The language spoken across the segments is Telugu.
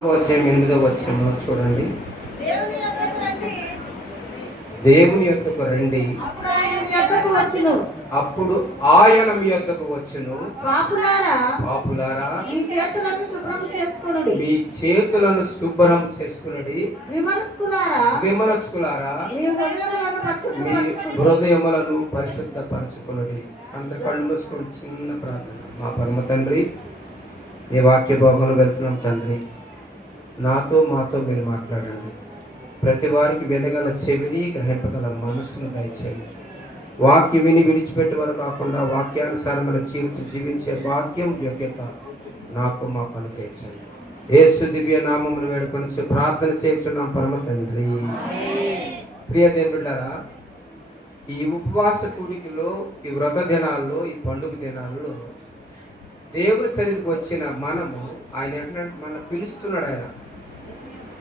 ఎనిమిదో వచ్చాము చూడండి. దేవుని యొద్దకు రండి, అప్పుడు ఆయన మీ యొద్దకు వచ్చును. పాపులారా మీ చేతులను శుభ్రం చేసుకునుడి. విమనస్కులారా మీ హృదయములను పరిశుద్ధపరచుకునుడి. అందరి కళ్ళు మూసుకొని చిన్న ప్రార్థన. మా పరమ తండ్రి, ఈ వాక్య భోగంలో వెళ్తున్నాం తండ్రి. నాతో మాతో మీరు మాట్లాడండి. ప్రతి వారికి వినగల చెవిని, గ్రహింపగల మనసును దయచేయండి. వాక్యం విని విడిచిపెట్టే వారు కాకుండా వాక్యానుసారమైన జీవితం జీవించే భాగ్యం, యోగ్యత నాకు మాకు అనుగ్రహించండి. యేసు దివ్య నామమును వేడుకొని ప్రార్థన చేస్తున్నాం పరమ తండ్రి. ప్రియ దేవుడారా, ఈ ఉపవాస కూడికలో, ఈ వ్రత దినాల్లో, ఈ పండుగ దినాల్లో దేవుని సన్నిధికి వచ్చిన మనము ఆయన మనం పిలుస్తున్నాడు. ఆయన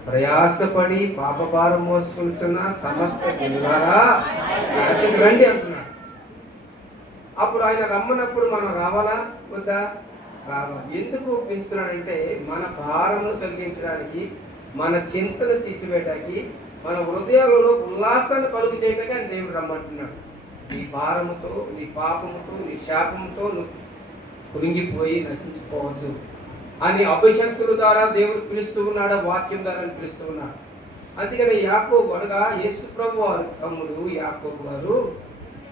ప్రయాసపడి పాపభారం మోసుకుంటున్న సమస్త జనులారా అక్కడికి రండి అంటున్నాడు. అప్పుడు ఆయన రమ్మన్నప్పుడు మనం రావాలా వద్దా? రావాలి. ఎందుకు పిలుస్తున్నాడంటే మన భారమును తొలగించడానికి, మన చింతను తీసివేయడానికి, మన హృదయాలలో ఉల్లాసాన్ని కలుగు చేయడానికి ఆయన దేవుడు రమ్మంటున్నాడు. నీ భారముతో, నీ పాపముతో, నీ శాపముతో నువ్వు కురింగిపోయి నశించిపోవద్దు అని అభిషక్తుల ద్వారా దేవుడు పిలుస్తూ ఉన్నాడు, వాక్యం ద్వారా పిలుస్తూ ఉన్నాడు. అందుకని యాకోబు అనగా యేసు ప్రభు వారి తమ్ముడు యాకోబు గారు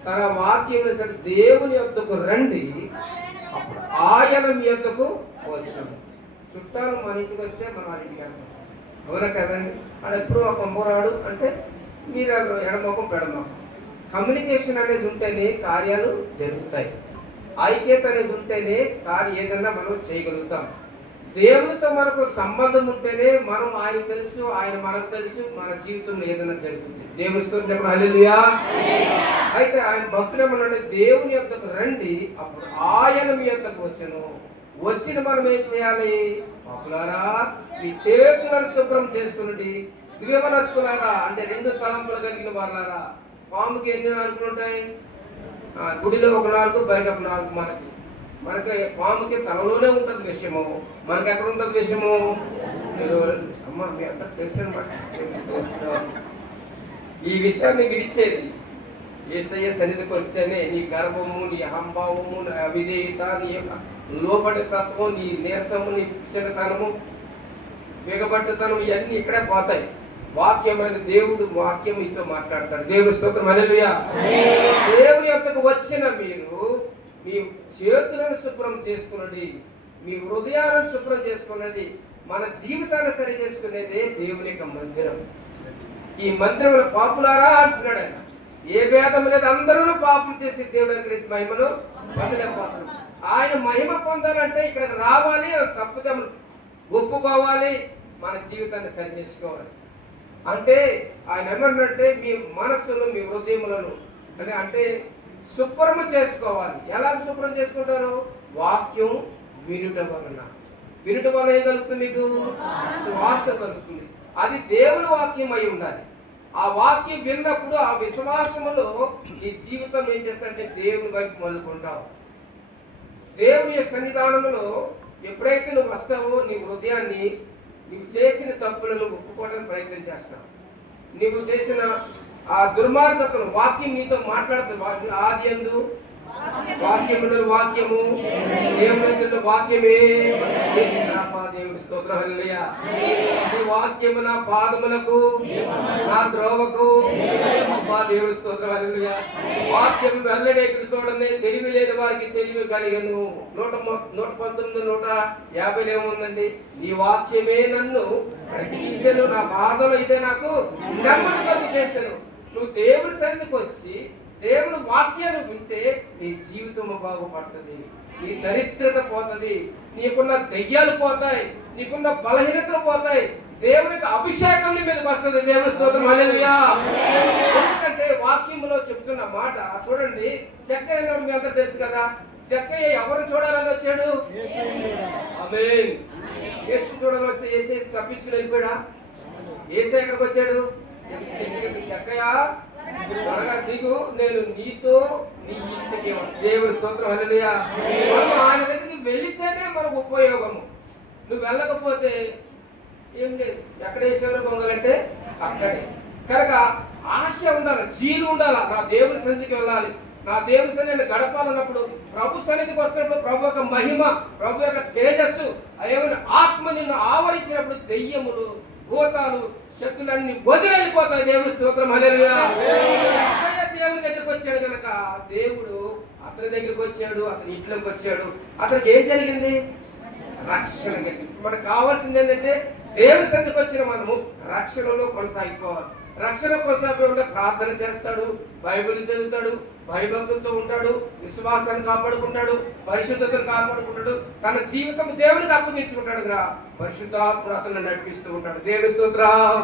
తన వాక్యం సరే దేవుని యొద్దకు రండి, అప్పుడు ఆయన మీ యొద్దకు వచ్చాము. చుట్టాలు మన ఇంటికి వస్తే మనం వాళ్ళ ఇంటికి వెళ్తాం, అవునా కదండి? అది ఎప్పుడు ఒక పంపరాడు అంటే మీరు ఎడమొఖం పెడమొఖం. కమ్యూనికేషన్ అనేది ఉంటేనే కార్యాలు జరుగుతాయి. ఐక్యత అనేది ఉంటేనే ఏదన్నా మనం చేయగలుగుతాం. దేవునితో మనకు సంబంధం ఉంటేనే మనం ఆయన తెలుసు, ఆయన మనకు తెలుసు, మన జీవితంలో ఏదైనా జరుగుతుంది. దేవుని స్తోత్రం చెప్పండి, హల్లెలూయా. అయితే ఆయన భక్తులు ఏమన్నాడు? దేవుని యొద్దకు రండి, అప్పుడు ఆయన మీ యొద్దకు వచ్చెను. వచ్చిన మనం ఏం చేయాలి? పాపులారా మీ చేతులను శుభ్రం చేసుకుని, ద్విమనస్కులారా అంటే రెండు తలంపులు కలిగిన వాళ్ళారా. పాముకి ఎన్ని నాలుగులు ఉంటాయి? గుడిలో ఒక నాలుగు, బయట ఒక నాలుగు. మనకి పాముకి తలలోనే ఉంటుంది విషయము, మనకి ఎక్కడ ఉంటుంది విషయము? అమ్మ మీ అంతా తెలుసు అనమాట. ఈ విషయాన్ని విడిచేది యేసయ్య సన్నిధికి వస్తేనే నీ గర్వము, నీ అహంభావము, నీ అవిధేయత, నీ యొక్క లోబడి తత్వం, నీ నీరసము, నీ పిచ్చతనము, బిగబట్టుతనం ఇవన్నీ ఇక్కడే పోతాయి. వాక్యమైన దేవుడు వాక్యం మీతో మాట్లాడతాడు. దేవుని స్తోత్రం, హల్లెలూయా. దేవుని యొద్దకు వచ్చిన మీరు మీ చేతులను శుభ్రం చేసుకున్నది, మీ హృదయాలను శుభ్రం చేసుకున్నది, మన జీవితాన్ని సరి చేసుకునేదే దేవుని యొక్క మందిరం. ఈ మందిరంలో పాపులారా అంటున్నాడు ఆయన. ఏ భేదం లేదు, అందరూ పాపం చేసి దేవుడి మహిమను పొందలేకపోతున్నాం. ఆయన మహిమ పొందాలంటే ఇక్కడికి రావాలి, తప్పుదమ్ములు ఒప్పుకోవాలి, మన జీవితాన్ని సరి చేసుకోవాలి. అంటే ఆయన ఏమన్నంటే మీ మనస్సును, మీ హృదయములను అంటే శుభ్రము చేసుకోవాలి. ఎలా శుభ్రం చేసుకుంటారు? వాక్యం వినుట వలన. వినుట వలన ఏం కలుగుతుంది? మీకు విశ్వాస కలుగుతుంది. అది దేవుని వాక్యం అయి ఉండాలి. ఆ వాక్యం విన్నప్పుడు ఆ విశ్వాసములో నీ జీవితం ఏం చేస్తాడంటే దేవుని వైపు మలుకుంటావు. దేవుని సన్నిధానంలో ఎప్పుడైతే నువ్వు వస్తావో నీ హృదయాన్ని, నువ్వు చేసిన తప్పులను ఒప్పుకోవడానికి ప్రయత్నం చేస్తావు. నువ్వు చేసిన ఆ దుర్మార్గతను వాక్యం నీతో మాట్లాడుతుంది. ఆది యందు వాక్యము, వాక్యము దేవుని వాక్యమే. దేవుని స్తోత్రం, హల్లెలూయా. నీ వాక్యము నా పాదములకు, నా త్రోవకు. దేవుని స్తోత్రం, హల్లెలూయా. వాక్యం వెల్లడేకుడు తోడనే తెలివి లేని వారికి తెలివి కలిగను. 119, 150 ఏముందండి? నీ వాక్యమే నన్ను బ్రతికించెను, నా బాధలో ఇదే నాకు నెమ్మది కలుగు చేశాను. నువ్వు దేవుని సన్నిధికి వచ్చి దేవుని వాక్యాన్ని వింటే నీ జీవితం బాగుపడుతుంది, నీ దరిద్రత పోతుంది, నీకున్న దెయ్యాలు పోతాయి, నీకున్న బలహీనతలు పోతాయి, దేవునికి అభిషేకం నీ మీదకి వస్తుంది. దేవుని స్తోత్రం, హల్లెలూయా. ఎందుకంటే వాక్యంలో చెప్తున్న మాట చూడండి. చెక్కయ్య మీ అందరూ తెలుసు కదా. చెక్కయ్య ఎవరు చూడాలని వచ్చాడు? ఆమేన్. యేసు చూడాలని వస్తే యేసే తప్పించుకుని వెళ్ళిపోయాడా? యేసే ఎక్కడికి వచ్చాడు? చెక్కయ్య త్వరగా దిగు, నేను నీతో నీ ఇంటికి వస్తాను. దేవుని స్తోత్రం, హల్లెలూయా. మనం ఆయన దగ్గరికి వెళితేనే మనకు ఉపయోగము. నువ్వు వెళ్ళకపోతే లేదు. ఎక్కడ వేసేవారు గొంగలంటే అక్కడే. కనుక ఆశ ఉండాలి, జీలు ఉండాలి. నా దేవుని సన్నిధికి వెళ్ళాలి, నా దేవుని సన్నిధిని గడపాలన్నప్పుడు, ప్రభు సన్నిధికి వస్తున్నప్పుడు ప్రభు యొక్క మహిమ, ప్రభు యొక్క తేజస్సు, ఏమైనా ఆత్మ నిన్ను ఆవరించినప్పుడు దెయ్యములు, భూతాలు, శక్తులన్నీ వదిలిపోతాయి. దేవుని స్తోత్రం, హల్లెలూయా. దేవుని దగ్గరికి వచ్చాడు కనుక దేవుడు అతని దగ్గరికి వచ్చాడు, అతని ఇంట్లోకి వచ్చాడు. అతనికి ఏం జరిగింది? రక్షణ కలిగింది. మనకు కావాల్సింది ఏంటంటే దేవుని సన్నిధికి వచ్చిన మనము రక్షణలో కొనసాగిపోవాలి. రక్షణ కొనసాగిపోవాలంటే ప్రార్థన చేస్తాడు, బైబిల్ చదువుతాడు, భయభక్తులతో ఉంటాడు, విశ్వాసాన్ని కాపాడుకుంటాడు, పరిశుద్ధతను కాపాడుకుంటాడు, తన జీవితం దేవునికి అప్పగించుకుంటాడు కదా. పరిశుద్ధాత్ముడు అతన్ని నడిపిస్తూ ఉంటాడు. దేవుని స్తోత్రం,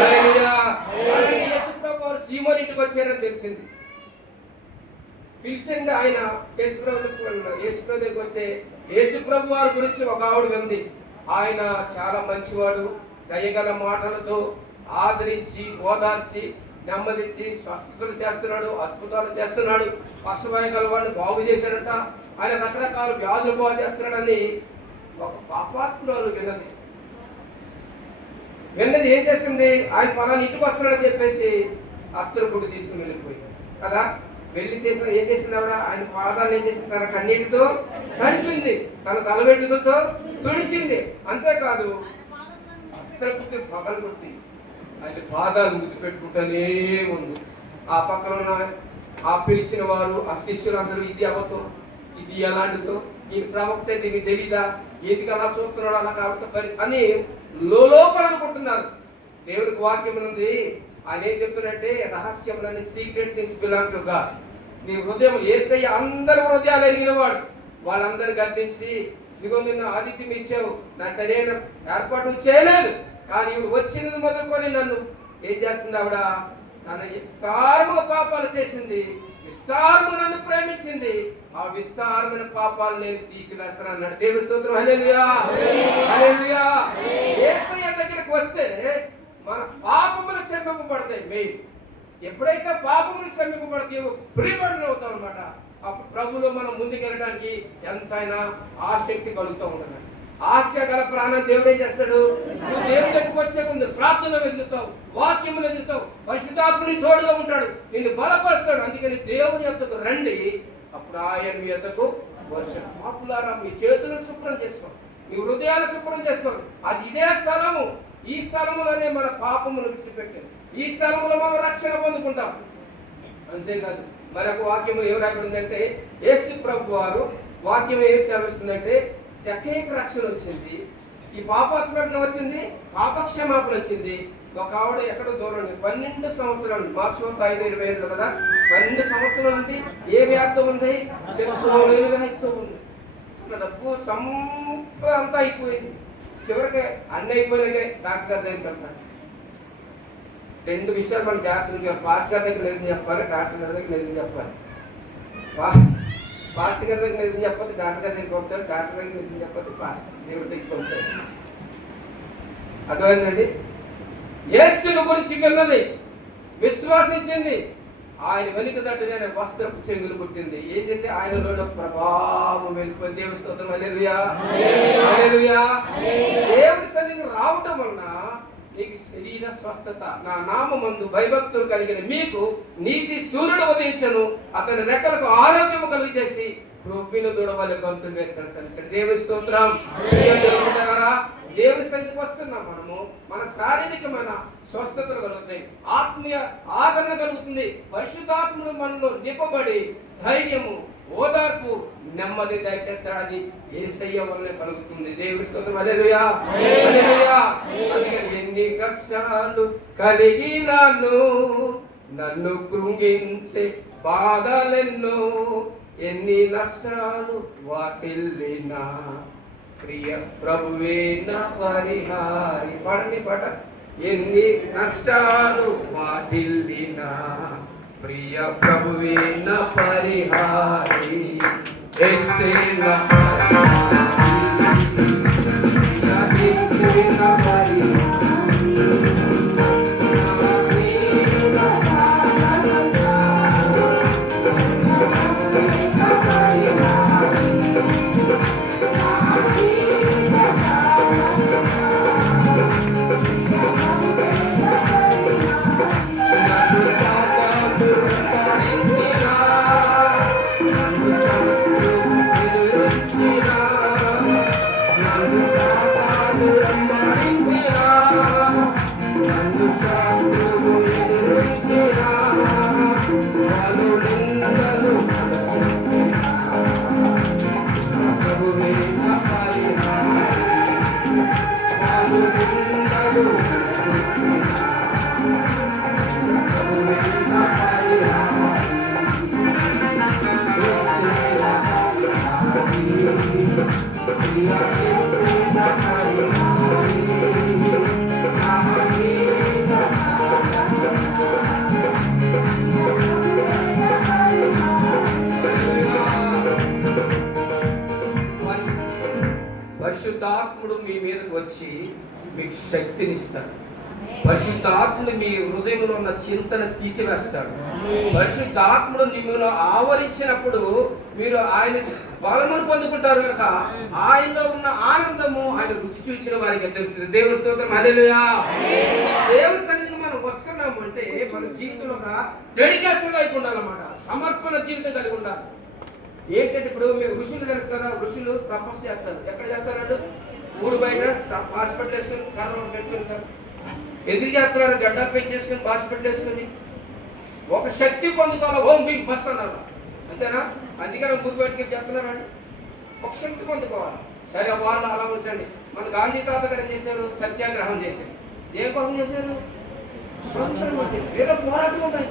హల్లెలూయా. అలాగే యేసుప్రభు వారు సీమోను ఇంటికి వచ్చారని తెలిసింది. పిలిచింది ఆయన యేసుప్రభు దగ్గరికి వస్తే యేసుప్రభు వారి గురించి ఒక ఆవిడ ఉంది. ఆయన చాలా మంచివాడు, దయగల మాటలతో ఆదరించి, ఓదార్చి, నెమ్మదించి స్వస్థతలు చేస్తున్నాడు, అద్భుతాలు చేస్తున్నాడు, పక్షవాయు గల వాడిని బాగు చేశాడంట, ఆయన రకరకాల వ్యాధులు బాగు చేస్తున్నాడని ఒక పాపాత్మురాలు విన్నది ఏం చేసింది? ఆయన పలానా ఇంటికి వస్తున్నాడని చెప్పేసి అత్తరు గుడ్డు తీసుకుని వెళ్ళిపోయి కదా. వెళ్ళి చేసిన ఏం చేసింది ఆవిడ? ఆయన పాదాలు ఏం చేసింది? తన కన్నీటితో తడిపింది, తన తల వెంట్రుకతో తుడిచింది. అంతేకాదు అత్తరు గుడ్డు పగలు కొట్టి ఆయన పాదాలు గుర్తు పెట్టుకుంటూనే ఉంది. ఆ పక్కన ఉన్న ఆ పిలిచిన వారు, ఆ శిష్యులందరూ ఇది అవతో, ఇది ఎలాంటిదో, ఈ ప్రవక్త దీనికి తెలీదా, ఎందుకు అలా చూస్తున్నాడు, అలా కాబట్టి అని లోపల అనుకుంటున్నారు. దేవునికి వాక్యం ఉంది. ఆయన ఏం చెప్తున్నట్టే, రహస్యములని secret things belong to God. నీ హృదయం యేసయ్య అందరి హృదయాలు ఎరిగిన వాడు. వాళ్ళందరూ గద్దించి, ఇదిగో నిన్ను ఆతిథ్యం ఇచ్చావు, నా శరీరం ఏర్పాటు చేయలేదు, కానీ ఇప్పుడు వచ్చినది మొదలుకొని నన్ను ఏం చేస్తుంది ఆవిడ? తన విస్తారముగా పాపాలు చేసింది, విస్తారము నన్ను ప్రేమించింది, ఆ విస్తారమైన పాపాలు నేను తీసివేస్తాను అన్నాడు. దేవుని స్తోత్రం, హల్లెలూయా, హల్లెలూయా. యేసయ్య దగ్గరికి వస్తే మన పాపములు క్షమింపబడతాయి. మెయిన్ ఎప్పుడైతే పాపములు క్షమింపబడతాయో ప్రియబడిన అవుతాం అనమాట. అప్పుడు ప్రభులో మనం ముందుకెళ్ళడానికి ఎంతైనా ఆసక్తి కలుగుతూ ఉంటుంది. ఆశ గల ప్రాణం దేవుడు ఏం చేస్తాడు? నువ్వు దేవుని దగ్గరికి వచ్చే ముందు ప్రార్థనలు ఎదుగుతావు, వాక్యములు ఎదుగుతావు, పరిశుద్ధాత్ముని తోడుగా ఉంటాడు, నిన్ను బలపరుస్తాడు. అందుకని దేవుని యొద్దకు రండి, అప్పుడు ఆయన మీ యొద్దకు వచ్చాడు. పాపులారా, మీ చేతులను శుభ్రం చేసుకోండి, మీ హృదయాలు శుభ్రం చేసుకోండి. అది ఇదే స్థలము. ఈ స్థలములోనే మన పాపమును విడిచిపెట్టాడు. ఈ స్థలంలో మనం రక్షణ పొందుకుంటాం. అంతేకాదు మరొక వాక్యంలో ఏం రాబడిందంటే, యేసు ప్రభు వారు వాక్యం ఏమి సెలవిస్తుందంటే, జక్కయ్యకి రక్షణ వచ్చింది, ఈ పాపాత్మడిగా వచ్చింది, పాపక్షమాపణ వచ్చింది. ఒక ఆవిడ ఎక్కడో దూరం 12 సంవత్సరాలు, మార్చి 5:25 కదా, 12 సంవత్సరాల నుండి ఏ వ్యాధితో ఉంది? చెప్పుకోలేని వ్యాధితో ఉంది. తన డబ్బు అంతా అయిపోయింది. చివరికి అన్నీ అయిపోయినాకే డాక్టర్ గారి దగ్గరికి వెళ్తారు. 2 విషయాలు మనం జాగ్రత్తగా చెప్పాలి. పాస్ గారి దగ్గర నిజం చెప్పాలి, డాక్టర్ గారి దగ్గర నిజం చెప్పాలి. పాస్టర్ గారి దగ్గర నిజం చెప్పదు, డాక్టర్ గారి దగ్గరికి పంపుతారు, డాక్టర్ దగ్గర నిజం చెప్పదు, దేవుడి దగ్గరికి పంపుతారు. అర్థమైందండి? యేసుని గురించి విన్నది, విశ్వాసించింది, ఆయన వెనుక తట్టునే వస్త్రపు చెంగులు పుట్టింది. ఏంటంటే ఆయనలో ప్రభావం వెళ్ళిపోయింది. దేవుని స్తోత్రం, హల్లెలూయా, హల్లెలూయా. దేవుని సన్నిధికి రావటం వలన నీకు శరీర స్వస్థత. నా నామమందు భయభక్తులు కలిగిన మీకు నీతి సూర్యుడు ఉదయించను, అతని రెక్కలకు ఆరోగ్యము కలుగు చేసి క్రొవ్విన దూడవలె గొంతులు వేస్తాను సరించండి. దేవుని స్తోత్రం. దేవుని సన్నిధికి వస్తున్నాం మనము, మన శారీరకమైన స్వస్థతలు కలుగుతాయి, ఆత్మీయ ఆదరణ కలుగుతుంది, పరిశుద్ధాత్ముడు మనలో నింపబడి ధైర్యము, ఓదార్పు, నెమ్మది దయచేస్తాడు. అది యేసయ్య వల్లే కలుగుతుంది. దేవుని స్తోత్రం, హల్లెలూయా, హల్లెలూయా. అందుకని ఎన్ని కష్టాలు కలిగినాను, నన్ను కృంగించే బాధలెన్నో, ఎన్ని నష్టాలు వాటిల్లినా, ప్రియ ప్రభువే నా పరిహారి. పాడండి పాట. ఎన్ని నష్టాలు వాటిల్లినా, ప్రియ ప్రభువే నా పరిహారి. యేసే నా పరిహారి. పరిశుద్ధాత్ముడు మీ మీదకి వచ్చి మీకు శక్తినిస్తాడు. పరిశుద్ధాత్ముడు మీ హృదయంలో ఉన్న చింతన తీసివేస్తాడు. పరిశుద్ధాత్ముడు మిమ్మల్ని ఆవరించినప్పుడు మీరు ఆయన బలమును పొందుకుంటారు కనుక ఆయనలో ఉన్న ఆనందము ఆయన రుచి చూచిన వారికి తెలుస్తుంది. దేవుని స్తోత్రం, హల్లెలూయా. దేవుని సన్నిధికి మనం వస్తున్నాము అంటే మన జీవితంలో ఒక డెడికేషన్ వైపు ఉండాలన్నమాట. సమర్పణ జీవితం కలిగి ఉండాలి. ఏంటంటే ఇప్పుడు మీకు ఋషులు తెలుసు కదా, ఋషులు తపస్సు చేస్తారు. ఎక్కడ చేస్తారంటే ఊరు బయట హాస్పిటల్ వేసుకొని కర్ర పెట్టుకుంటారు. ఎందుకు చేస్తున్నారు? గడ్డలు పెంచేసుకొని హాస్పిటల్ వేసుకొని ఒక శక్తి పొందుకోవాలి. ఓం బిగ్ బస్ అన్నారు, అంతేనా? అందుకని ఊరు బయటకి చేస్తున్నారండి. ఒక శక్తి పొందుకోవాలి. సరే, వాళ్ళు అలా వచ్చండి. మన గాంధీ తాత గారు ఏం చేశారు? సత్యాగ్రహం చేశారు. దేనికోసం చేశారు? స్వతంత్రం చేశారు. ఏదో పోరాటం ఉంటాయి.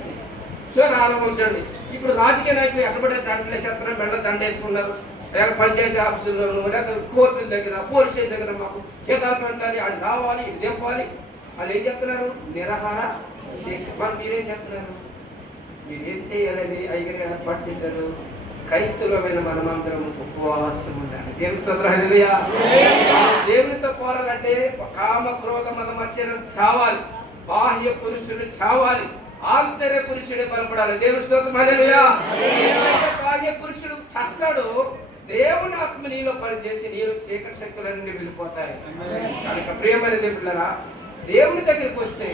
సరే, అలా వచ్చండి. ఇప్పుడు రాజకీయ నాయకులు ఎక్కడబడే దండలు వేసేస్తున్నారు, మెడ దండ వేసుకున్నారు. పంచాయతీ ఆఫీసుల్లోనూ లేదా కోర్టుల దగ్గర పోలీసుల దగ్గర మాకు జీతాలు పెంచాలి, అది రావాలి, ఇది దింపాలి. వాళ్ళు ఏం చెప్తున్నారు? నిరాహార దీక్ష. మరి మీరేం చెప్తున్నారు? మీరేం చేయాలని అయ్యగారు ఏర్పాటు చేశారు? క్రైస్తవమైన మనమందరం ఉపవాసం ఉండాలి. దేవుని స్తోత్రం, హల్లెలూయా. దేవునితో పోరాలంటే కామ క్రోధ మదం మత్సరం చావాలి, బాహ్య పురుషుడు చావాలి, ఆంతర్య పురుషుడే బలపడాలి. దేవుని స్తోత్రం, హల్లెలూయా. ఎప్పుడైతే బాహ్య పురుషుడు చస్తాడో దేవుని ఆత్మ నీలో పనిచేసి నీలో చీకటి శక్తులన్నీ వెళ్ళిపోతాయి. కనుక ప్రియమైన దేవుళ్ళారా, దేవుని దగ్గరికి వస్తే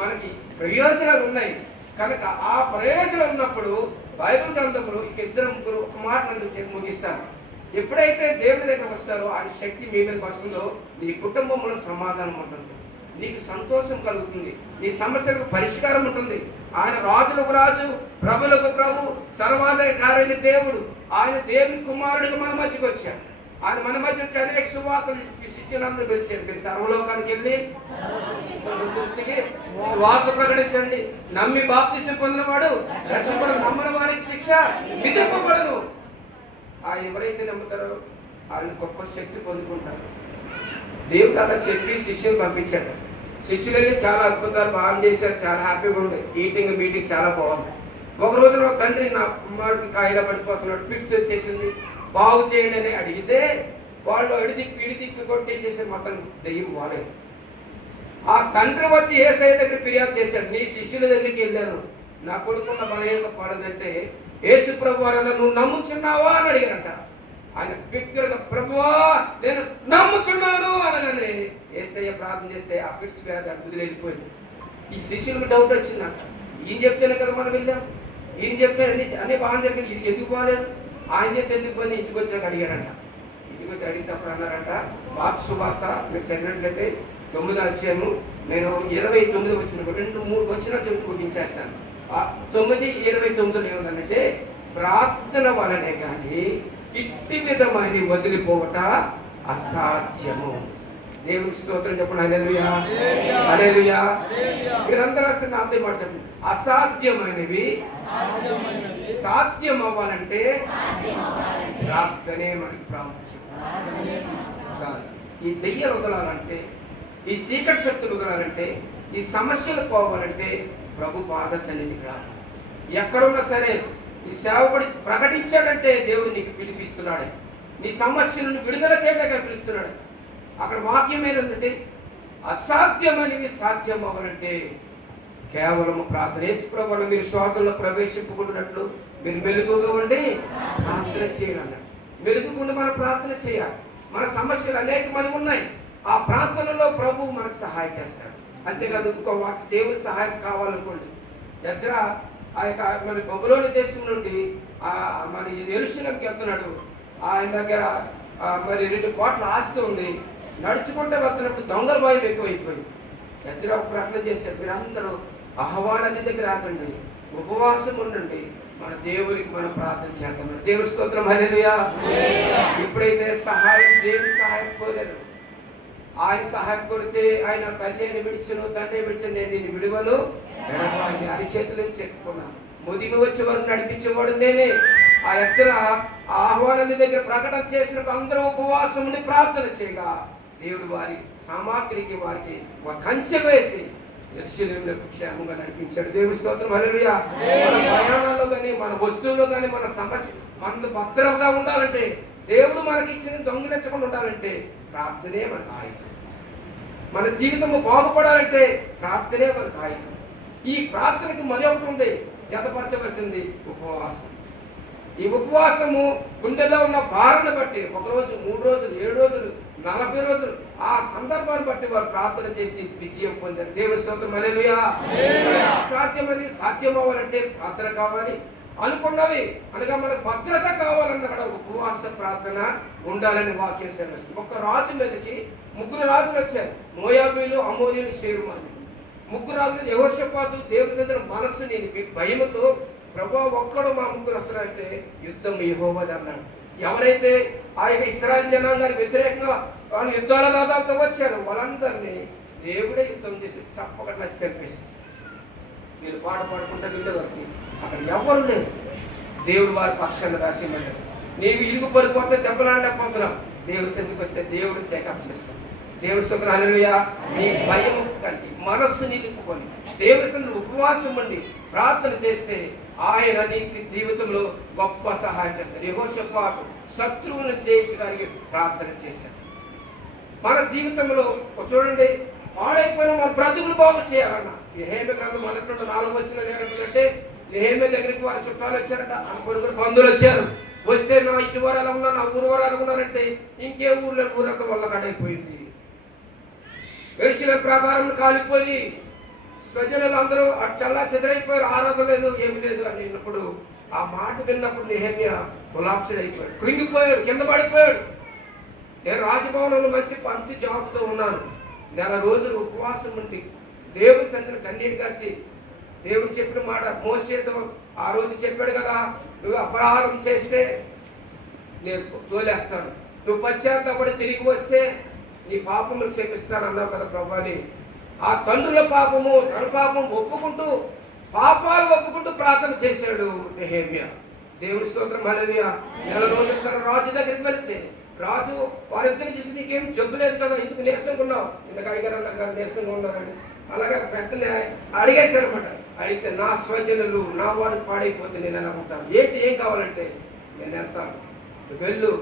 మనకి ప్రయోజనాలు ఉన్నాయి. కనుక ఆ ప్రయోజనం ఉన్నప్పుడు బైబిల్ గ్రంథములు ఇద్దరు ముగ్గురు ఒక మాట చెప్పి ముగిస్తాను. ఎప్పుడైతే దేవుని దగ్గర వస్తారో ఆయన శక్తి మీ మీదకి వస్తుందో నీ కుటుంబంలో సమాధానం ఉంటుంది, నీకు సంతోషం కలుగుతుంది, నీ సమస్యలకు పరిష్కారం ఉంటుంది. ఆయన రాజులకు రాజు, ప్రభులకు ప్రభు, సర్వాధికారి దేవుడు. ఆయన దేవుని కుమారుడిగా మన మధ్యకి వచ్చాడు. ఆయన మన మధ్య వచ్చి అనేక సువార్తలు శిష్యులందరూ పిలిచాడు. మీరు సర్వలోకానికి వెళ్ళి సృష్టికి సువార్త ప్రకటించండి. నమ్మి బాప్తిసం పొందినవాడు రక్షకుడు, నమ్మని వారికి శిక్ష విధింపబడును. ఆయన ఎవరైతే నమ్ముతారో ఆయన గొప్ప శక్తి పొందుకుంటారు. దేవుడు అలా చెప్పి శిష్యులు పంపించాడు. శిష్యులు వెళ్ళి చాలా అద్భుతాలు బాగా చేశారు. చాలా హ్యాపీగా ఉంది. మీటింగ్ చాలా బాగుంది. ఒక రోజు నా తండ్రి నా కుమారుడికి కాయిలా పడిపోతున్నాడు, పిక్స్ వచ్చేసింది, బాగు చేయండి అని అడిగితే వాళ్ళు ఇడిదిప్పి కొట్టి ఏం చేశారు? మొత్తం దెయ్యం పోలేదు. ఆ తండ్రి వచ్చి యేసయ్య దగ్గర ఫిర్యాదు చేశాడు. నీ శిష్యుల దగ్గరికి వెళ్ళాను, నా కొడుకున్న బలహీనత పడదంటే యేసు ప్రభు వారు నువ్వు నమ్ముచున్నావా అని అడిగారంట. ఆయన బిగ్గరగా ప్రభువా నేను నమ్ముచున్నాను అనగానే యేసయ్య ప్రార్థన చేస్తే ఆ పిట్స్ వ్యాధి అద్భుతులు వెళ్ళిపోయింది. ఈ శిష్యులకు డౌట్ వచ్చిందంట. ఈయన చెప్తేనే కదా మనం వెళ్ళాం, ఈయన చెప్తే అన్నీ బాగా జరిగింది, ఇది ఎందుకు బాగాలేదు? ఆయన చెప్తే ఎందుకు పోయింది? ఇంటికి వచ్చినాక అడిగారంట. ఇంటికి వచ్చి అడిగినప్పుడు అన్నారంట, మార్కు సువార్త మీరు చదివినట్లయితే 9వ అధ్యాయము, నేను 29 వచ్చిన 2-3 వచ్చిన చెప్పి ముగించేస్తాను. 9:29 ఏముందంటే, ప్రార్థన వలనే కానీ ఇట్టి విధమైన వదిలిపోవట అసాధ్యము. దేవుని స్తోత్రం చెప్పండి, హల్లెలూయా, హల్లెలూయా. మీరందరూ అసలు నాతో మాట చెప్పండి. అసాధ్యమైనవి సాధ్యం అవ్వాలంటే ప్రార్థనే మనకి ప్రాముఖ్యం. ఈ దెయ్యాలు వదలాలంటే, ఈ చీకటి శక్తులు వదలాలంటే, ఈ సమస్యలు పోవాలంటే ప్రభు పాద సన్నిధికి రావాలి. ఎక్కడున్నా సరే ఈ సేవకుడి ప్రకటించాడంటే దేవుడు నీకు పిలిపిస్తున్నాడు, నీ సమస్యలను విడుదల చేయడానికి పిలుస్తున్నాడు. అక్కడ వాక్యం ఏంటంటే అసాధ్యమైనవి సాధ్యం అవ్వాలంటే కేవలం ప్రార్థన. యేసు ప్రభువును మీరు శోధనలో ప్రవేశింపుకున్నట్లు మీరు మెలుగుగా ఉండి ప్రార్థన చేయాలి అన్నాడు. మెలుగుకుండా మనం ప్రార్థన చేయాలి. మన సమస్యలు అనేక మనకు ఉన్నాయి. ఆ ప్రార్థనలో ప్రభు మనకు సహాయం చేస్తాడు. అంతేకాదు ఇంకో దేవుని సహాయం కావాలనుకోండి. ఎజ్రా ఆ యొక్క మన బబులోని దేశం నుండి మన యెరూషలేముకి వెళ్తున్నాడు. ఆయన దగ్గర మరి 2 కోట్ల ఆస్తి ఉంది. నడుచుకుంటే వెళ్తున్నప్పుడు దొంగల భయం ఎక్కువైపోయింది. ఎజ్రా ప్రకటన చేశారు, మీరందరూ అహవా నది దగ్గర ఆగండి, ఉపవాసం ఉండండి, మన దేవునికి మనం ప్రార్థన చేద్దాం. దేవుని స్తోత్రం, హల్లెలూయా. ఇప్పుడైతే దేవుని సహాయం కోరారు, ఆయన సహాయం కొడితే ఆయన తల్లి అని విడిచను, తండ్రి విడిచను, నేను నిన్ను విడువను ఎడమ ఆయన అరిచేతులు చెప్పుకున్నాను. ముదిమి వచ్చే వరకు నడిపించేవాడు నేనే. ఆ అక్షర ఆహ్వానాన్ని దగ్గర ప్రకటన చేసినప్పుడు అందరూ ఉపవాసం ఉండి ప్రార్థన చేయగా దేవుడు వారి సామాగ్రికి వారికి ఒక కంచె వేసి యెరూషలేమునకు క్షేమంగా నడిపించాడు. దేవుని స్తోత్రం. హల్లెలూయా. మన ప్రయాణాల్లో కానీ మన వస్తువుల్లో కానీ మన సమస్య మన భద్రంగా ఉండాలంటే, దేవుడు మనకి ఇచ్చిన దొంగిలించకుండా ఉండాలంటే ప్రార్థనే మనకు ఆయుధం. మన జీవితము బాగుపడాలంటే ప్రార్థనే మనకు ఆయుధం. ఈ ప్రార్థనకి మరొకటి ఉంది, జతపరచవలసింది ఉపవాసం. ఈ ఉపవాసము గుండెల్లో ఉన్న భారాన్ని బట్టి 1 రోజు, 3 రోజులు, 7 రోజులు, 40 రోజులు ఆ సందర్భాన్ని బట్టి వారు ప్రార్థన చేసి విజయం పొందారు. దేవుని స్తోత్రం. హల్లెలూయా. అసాధ్యమని సాధ్యం అవ్వాలంటే ప్రార్థన కావాలి. అనుకున్నవి అనగా మనకు భద్రత కావాలన్న కూడా ఉపవాస ప్రార్థన ఉండాలని వాక్యం సెలవిస్తుంది. ఒక రాజు మీదకి 3 రాజులు వచ్చారు, మోయాబీలు, అమోరీలు, షేరుమాను. 3 రాజులు యెహోషాపాతు దేవుని సన్నిధిలో మనస్సు నిలిపి భయముతో, ప్రభువా ఒక్కడు మా 3 వస్తున్నారంటే యుద్ధం యెహోవాది అన్నాడు. ఎవరైతే ఆ యొక్క ఇశ్రాయేలు జనాంగానికి వ్యతిరేకంగా వాళ్ళు యుద్ధాల నాదాలతో వచ్చారు వాళ్ళందరినీ దేవుడే యుద్ధం చేసి చప్పకట్లా చంపేసి మీరు పాట పాడుకుంటే వెళ్ళే వరకు అక్కడ ఎవరు లేరు. దేవుడు వారి పక్షాన్ని రాజ్యం అన్నాడు. నీవు ఇరుగు పడిపోతే దెబ్బలాడలేకపోతున్నావు, దేవుడి సన్నిధికి వస్తే దేవుడు టేకప్ చేసుకుంటాడు. దేవుడి స్తోత్రం. హల్లెలూయా. నీ భయం కలిగి మనస్సు నిలుపుకొని దేవుడి సన్నిధిలో ఉపవాసం ఉండి ప్రార్థన చేస్తే ఆయన నీకు జీవితంలో గొప్ప సహాయం చేస్తాడు. యెహోషాపాతు శత్రువులను జయించడానికి ప్రార్థన చేశాడు. మన జీవితంలో చూడండి, పాడైపోయిన మన బ్రతుకులు బాగు చేయాలన్న నెహెమ్యా గ్రంథం 4 వచ్చిన అంటే నెహెమ్యా దగ్గరికి వారి చుట్టాలు వచ్చారట, ఆ పొరుగురు బంధువులు వచ్చారు. వస్తే నా ఇంటి వారు ఎలా ఉన్నారు, నా ఊరు వారు ఎలా ఉన్నారంటే ఇంకే ఊరంతా వల్ల కడైపోయింది. యెరూషలేము ప్రాకారం కాలిపోయి స్వజనులు అందరూ చల్లా చెదరైపోయారు, ఆరాధన లేదు, ఏమి లేదు అని విన్నప్పుడు, ఆ మాట విన్నప్పుడు నెహెమ్యా కొలాప్స్ అయిపోయాడు, కృంగిపోయాడు, కింద పడిపోయాడు. నేను రాజభవనంలో మంచి జాబుతో ఉన్నాను, 4 రోజులు ఉపవాసం ఉండి దేవుడి సన్నిధిని కన్నీరు గార్చి దేవుడు చెప్పిన మాట మోసేతో ఆ రోజు చెప్పాడు కదా, నువ్వు అపరాధం చేస్తే నేను తోలేస్తాను, నువ్వు పశ్చాత్తాపడి తిరిగి వస్తే నీ పాపములు క్షమిస్తాను అన్నావు కదా ప్రభు అని. ఆ తండ్రుల పాపము తన పాపం ఒప్పుకుంటూ పాపాలు ఒప్పుకుంటూ ప్రార్థన చేశాడు నెహెమ్యా. దేవుని స్తోత్రం. హల్లెలూయా. 4 రోజుల తన రాజు దగ్గరికి వెళితే రాజు వారిద్దరిని చూసి నీకేం జబ్బు లేదు కదా, ఎందుకు నీరసంగా ఉన్నావు, ఇంతకు అయ్యగారు అన్నారు నీరసంగా ఉన్నారని అలాగే వెంటనే అడిగేశారు అనమాట. అడిగితే నా స్వజనులు నా వాడు పాడైపోతే నేను ఎలా ఉంటాను, ఏం కావాలంటే నేను వెళ్తాను, నువ్వు వెళ్ళు.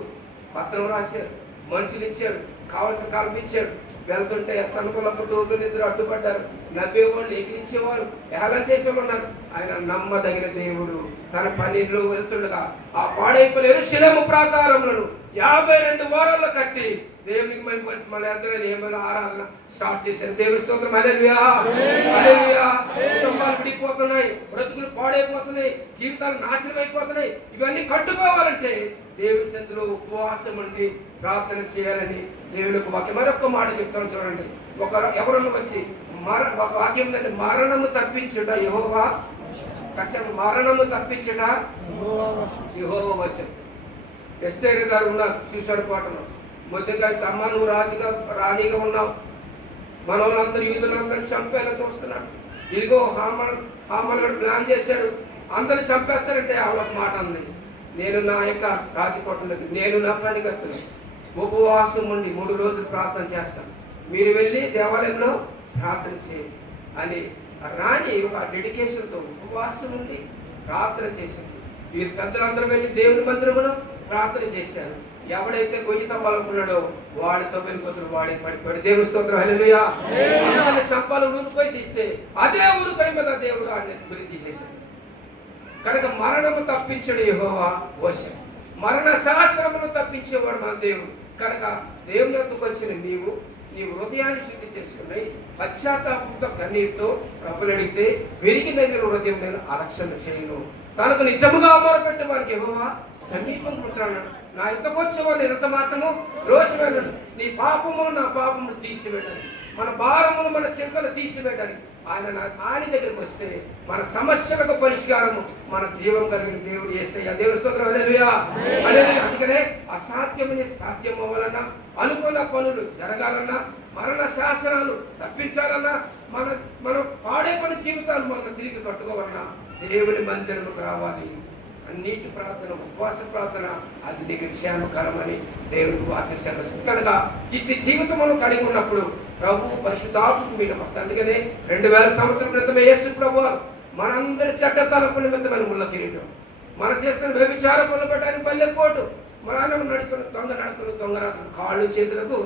పత్రం రాశారు, మనుషులు ఇచ్చాడు, కావలసిన కల్పించాడు. వెళ్తుంటే సనుకులపు టోర్లు ఇద్దరు అడ్డుపడ్డారు, నవ్వేవాళ్ళు ఎగిరించేవారు, ఎలా చేసామన్నారు. ఆయన నమ్మదగిన దేవుడు. తన పనిలో వెళ్తుండగా ఆ పాడైపోయిన యెరూషలేము ప్రాకారములను 52 వారాల్లో కట్టి దేవునికి మైపరిచి మళ్ళీ ఏమైనా ఆరాధన స్టార్ట్ చేశారు. దేవుని స్తోత్రం. హల్లెలూయా. హల్లెలూయా. కుటుంబాలు విడిపోతున్నాయి, బ్రతుకులు పాడైపోతున్నాయి, జీవితాలు నాశనం అయిపోతున్నాయి. ఇవన్నీ కట్టుకోవాలంటే దేవుని సన్నిధిలో ఉపవాసం ఉండి ప్రార్థన చేయాలని దేవునికి వాక్యం. మరొక మాట చెప్తాను చూడండి. ఎవరన్నా వచ్చి ఒక వాక్యం ఏంటంటే మరణము తప్పించుట యెహోవా కష్టం, మరణము తప్పించుట యెహోవా వశం. ఎస్తేరు గారు ఉన్నారు శూషణ కోటలో. మొదటిగా అమ్మ నువ్వు రాజుగా రాణిగా ఉన్నావు, మన వాళ్ళందరూ యూదులందరూ చంపేలా చూస్తున్నాడు. ఇదిగో హామన్ గడు ప్లాన్ చేశాడు, అందరిని చంపేస్తారంటే ఆవిడ మాట అంది, నేను నా యొక్క రాజకోటలోకి నేను నా పనిగత్తులు ఉపవాసం ఉండి 3 రోజులు ప్రార్థన చేస్తాను, మీరు వెళ్ళి దేవాలయంలో ప్రార్థన చేయండి అని రాణి ఒక డెడికేషన్తో ఉపవాసం ఉండి ప్రార్థన చేసింది. వీరు పెద్దలందరూ వెళ్ళి దేవుని మందిరంలో ప్రార్థన చేశారు. ఎవడైతే గొయ్యి తవ్వాలనుకున్నాడో వాడితో వెళ్ళిపోతాడు, వాడి పడిపోయాడు. దేవుని స్తోత్రం. హల్లెలూయా. అందరిని చంపాలని ఊరిపోయి తీస్తే అదే ఊరికై మీద దేవుడు ఆయన గురి తీసేశాడు. కనుక మరణము తప్పించడు యెహోవా వశం, మరణ శాస్త్రమును తప్పించేవాడు మన దేవుడు. కనుక దేవుని వద్దకు వచ్చిన నీవు హృదయాన్ని శుద్ధి చేసుకున్నాయి, పశ్చాత్తాపంతో కన్నీటితో ప్రభుని అడిగితే విరిగిన హృదయం నేను అలక్ష్యం చేయను. తనకు నిజముగా మొరపెట్టే వారికి యెహోవా సమీపం ఉంటాడు. నా ఇంతకు వచ్చేవాడు నేను ఎంత మాత్రము రోషమేనను. నీ పాపములు నా పాపములు తీసివేయడానికి, మన భారములు మన చింతలు తీసివేయడానికి ఆయన దగ్గరికి వస్తే మన సమస్యలకు పరిష్కారము, మన జీవం కలిగిన దేవుడు యేసయ్య. దేవుని స్తోత్రం. హల్లెలూయా. హల్లెలూయా. అందుకనే అసాధ్యమని సాధ్యం అవ్వాలన్నా, అనుకున్న పనులు జరగాలన్నా మరణ శాసనాలు తప్పించాలన్నా, మనం పాడే పని జీవితాలు మనం తిరిగి కట్టుకోవాలన్నా దేవుని మందిరముకు రావాలి. కన్నీటి ప్రార్థన, ఉపవాస ప్రార్థన అది నీకు క్షేమకరమని దేవునికి వాక్య సెలవు. కనుక ఇట్టి జీవితం మనం కలిగి ఉన్నప్పుడు ప్రభు పరిశుద్ధాత్మకు మీకు వస్తుంది. అందుకనే 2000 సంవత్సరాల క్రితమే యేసు ప్రభు మనందరి చెడ్డ తలపు నిమిత్తమైన ముళ్ళ కిరీటం, మనం చేస్తున్న వ్యభిచార పనులు పెట్టడానికి బల్లెపోటు, మనం నడుతున్న దొంగ నడకలు, దొంగ రాత్రులు, కాళ్ళు చేతులకు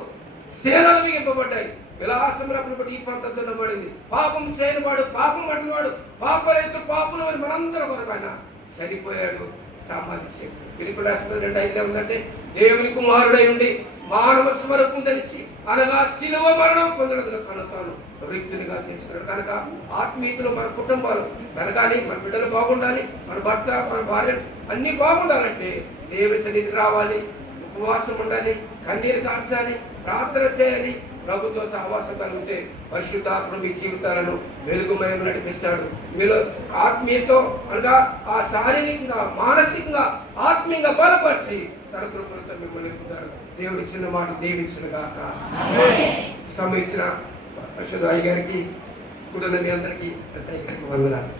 శీలలు మిగింపబడ్డాయి. విలాసములకు బట్టి ఈ పంత దున్నబడింది. పాపం చేయనివాడు, పాపం పట్టినవాడు, పాపరైతు పాపులు అని మనందరి కొరకు ఆయన చనిపోయాడు, సమాధి. పిలుపు రాష్ట్రం 2:5 ఉందంటే దేవుని కుమారుడై ఉండి మానవ స్వరూపం తెలిసి అనగా శిలువ మరణం పొందినట్టుగా తను తాను వ్యక్తునిగా చేసుకున్నాడు. కనుక ఆత్మీయతలు మన కుటుంబాలు పెరగాలి, మన బిడ్డలు బాగుండాలి, మన భర్త, మన భార్య అన్నీ బాగుండాలంటే దేవుని సన్నిధికి రావాలి, ఉపవాసం ఉండాలి, కన్నీరు కార్చాలి, ప్రార్థన చేయాలి. ప్రభుత్వ సహవాసం కలిగితే పరిశుద్ధాత్మ మీ జీవితాలను వెలుగుమయం నడిపిస్తాడు. మీలో ఆత్మీయతో అనగా ఆ శారీరకంగా, మానసికంగా, ఆత్మీయంగా బలపరిచి తన కృపలతో మిమ్మల్ని పొందారు. దేవుడి చిన్న మాట దీవించిన గాక. సమయించిన పరిశుద్ధ అయ్య గారికి కూడా మీ అందరికీ వందనాలు.